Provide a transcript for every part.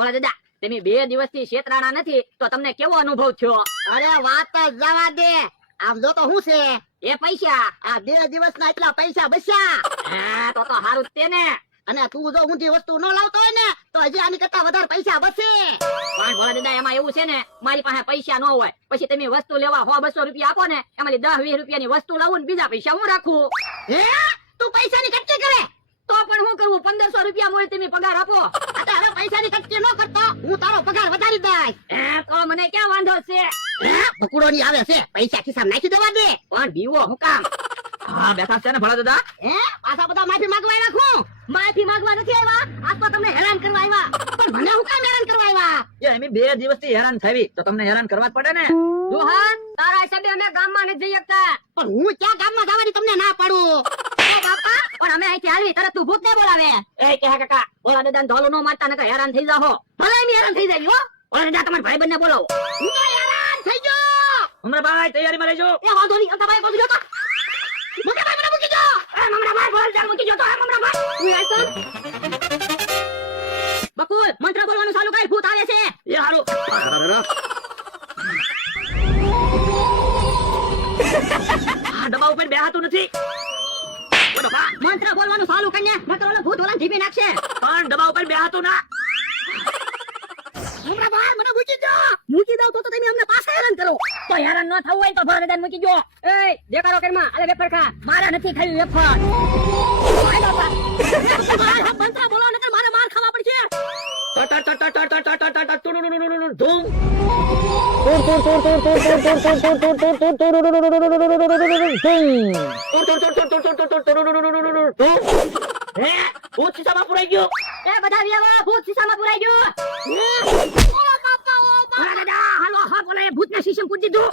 ભોળા દાદા તમે 2 દિવસથી શેતરાણા નથી તો તમને કેવો અનુભવ થયો? અરે વાત જ જવા દે. આમ જો તો શું છે, એ પૈસા આ 2 દિવસના એટલા પૈસા બચ્યા. હા તો હારું જ તે ને. અને તું જો ઊંધી વસ્તુ ન લાવતો હોય ને તો હજી આની કરતા વધારે પૈસા બચે. પણ ભોળા દાદા એમાં એવું છે ને, મારી પાસે પૈસા ન હોય પછી તમે વસ્તુ લેવા 100-200 રૂપિયા આપો ને, એમાંથી 10-20 રૂપિયાની વસ્તુ લાવું ને બીજા પૈસા હું રાખું. હે તું પૈસાની કટકી કરે? તો પણ હું કરું, 1500 રૂપિયા મળે તમે પગાર આપો. આ હવે પૈસાની કટકી ન કરતો હું તારો પગાર વધારી દઈશ. તો મને ક્યાં વાંધો છે? હે બકુડો ની આવે છે, પૈસા ખિસ્સામાં નાખી દેવા દે. પણ બીવો હું કામ? હા બેઠા છે ને ભોળા દાદા. હે પાછા બધા માફી માંગવા આવ્યા? છું માફી માંગવા નથી આવ્યા, આજ તો તમને હેરાન કરવા આવ્યા. પણ મને હું કામ હેરાન કરવા આવ્યા? અમે 2 દિવસથી હેરાન થાવી તો તમને હેરાન કરવા જ પડે ને. રોહન તારા હિસાબે અમે ગામમાં નથી જઈ શકતા. પણ હું ક્યાં ગામમાં જવાની તમને ના પાડું? બાપા પણ અમે અહીંથી હાલવી તરત તું ભૂત ને બોલાવે. એ કે કાકા ભોળા દાદા ઢોલું ન મારતા નકર હેરાન થઈ જાહો. ભલે અમે હેરાન થઈ જાય હો. ભોળા દાદા તમારા ભાઈબંધને બોલાવો. હું હેરાન થઈ ગયો. મમરાભાઈ તૈયારીમાં રહેજો. એ વાંધો નહીં, અંતાભાઈ બોલી જતો. મમરાભાઈ મને મૂકી જો. એ મમરાભાઈ ભોળા દાદા મૂકી જતો. એ મમરાભાઈ તું આય તો બકુલ મંત્ર બોલવાનું ચાલુ કર, ભૂત આવે છે. એ હારું. આ ડબ્બા ઉપર બેહાતું નથી. મંત્ર બોલવાનું ચાલુ કરીને નકર ઓલો ભૂત ઓલા ઢીપી નાખશે. પણ ડબ્બા ઉપર બેહાતું ના. મમરાભાઈ મને મૂકી જો. મૂકી દઉં તો તમે અમને પાછા હેરાન કરો. તો હેરાન ન થવું હોય તો ભોળા દાદાને મૂકી જો. એ દેખાડો કરમાં આલે વેફર ખા. મારા નથી ખાવી વેફર. ઓય બાપા મંત્ર બોલો નકર મારે માર ખાવા પડશે. ધૂમ ભૂત શીશામાં પુરાઈ ગયો. એ બધા વ્યવા ભૂત શીશામાં પુરાઈ ગયો. હાલો હા બોલે ભૂતના શીશામાં પૂરી દીધું.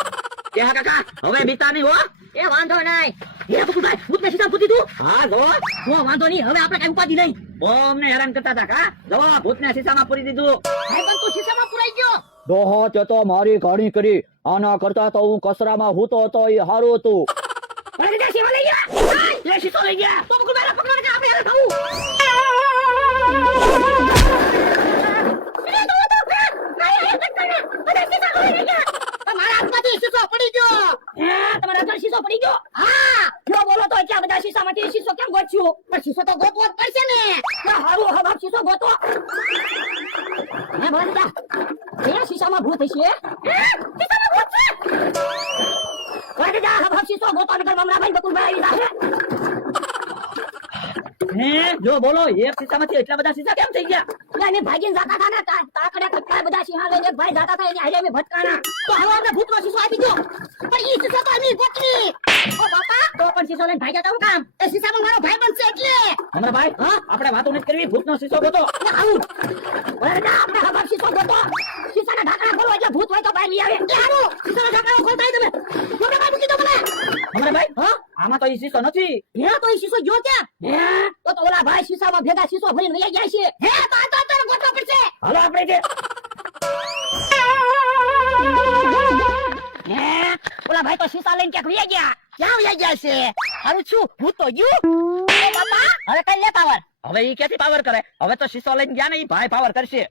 કે હા કાકા હવે બીતા નહીં હો. એ વાંધો નહીં. એ બકુભાઈ ભૂતના શીશામાં પૂરી દીધું. હા જો વાંધો નહીં, હવે આપણે કઈ ઉપાધિ નહીં. બોમને હેરાન કરતા હતા કા. જો ભૂતના શીશામાં પૂરી દીધું. ભાઈ પણ તું શીશામાં પુરાઈ ગયો. દોહો તે તો મારી ઘણી કરી, આના કરતા તો હું કસરામાં હૂતો હતો એ હારું હતું. અરે દીદા શીશો લઈ ગયા. એ શીશો લઈ ગયા. તો બકુભાઈ પકડો કે આપણે હેરાન થવું. મારા હાથમાંથી શીશો પડી ગયો. તમારા હાથમાં શીશો પડી ગયો. હા જો બોલો તો ક્યાં બધા શીશામાંથી શીશો કેમ ગોચ્યો? પણ શીશો તો ગોતવો જ પડશે ને. હારું હવે બાપ શીશો ગોતો. હે ભલા દીદા એ શીશામાં ભૂત હશે. શીશામાં ભૂત છે. ભલા દીદા હવે શીશો ગોતો નકર મમરાભાઈ બકુલભાઈ આવી જશે. હે જો બોલો એક શીશામાંથી એટલા બધા શીશા કેમ થઈ ગયા? એને ભાગીને જાતા હતા ને તાકડે કેટલા બધા શીશા લઈને એક ભાઈ જાતા હતા એની હારે અમે ભટકાણા. તો હવે આપણે ભૂતનો શીશો આપી દો. પણ ઈ શીશો તો અમે ગોતવી. ઓ બાપા તો પણ શીશો લઈને ભાગ્યા તા હું કામ? એ શીશામાં મારો ભાઈ બનશે એટલે. મમરાભાઈ હા આપણે વાતો નથી કરવી, ભૂતનો શીશો ગોતો. આવું વરદા આપણે હવે શીશો ગોતો. શીશાના ઢાંકણા ખોલો એટલે ભૂત હોય તો બહાર લઈ આવે. એ હારું શીશાના ઢાંકણા ખોલતા તમે. મમરાભાઈ મૂકી દો મને. મમરાભાઈ હા આમાં તો ઈ શીશો નથી. હે તો ઈ શીશો ગયો ક્યાં? હે તો ઓલા ભાઈ શીશામાં ભેગા શીશો ભરીને લઈ ગયા છે. હે તો આ તો ગોતવો પડશે. હાલો આપણે જે ઓલા ભાઈ તો શીશા લઈને ક્યાંક વહી ગયા. ક્યાં વયા ગયા છે? હારું છું ભૂત તો ગયું. બાપા હવે કઈ લે પાવર. હવે ઈ ક્યાંથી પાવર કરે? હવે તો શીશો લઈને ગયા ને ઈ ભાઈ પાવર કરશે.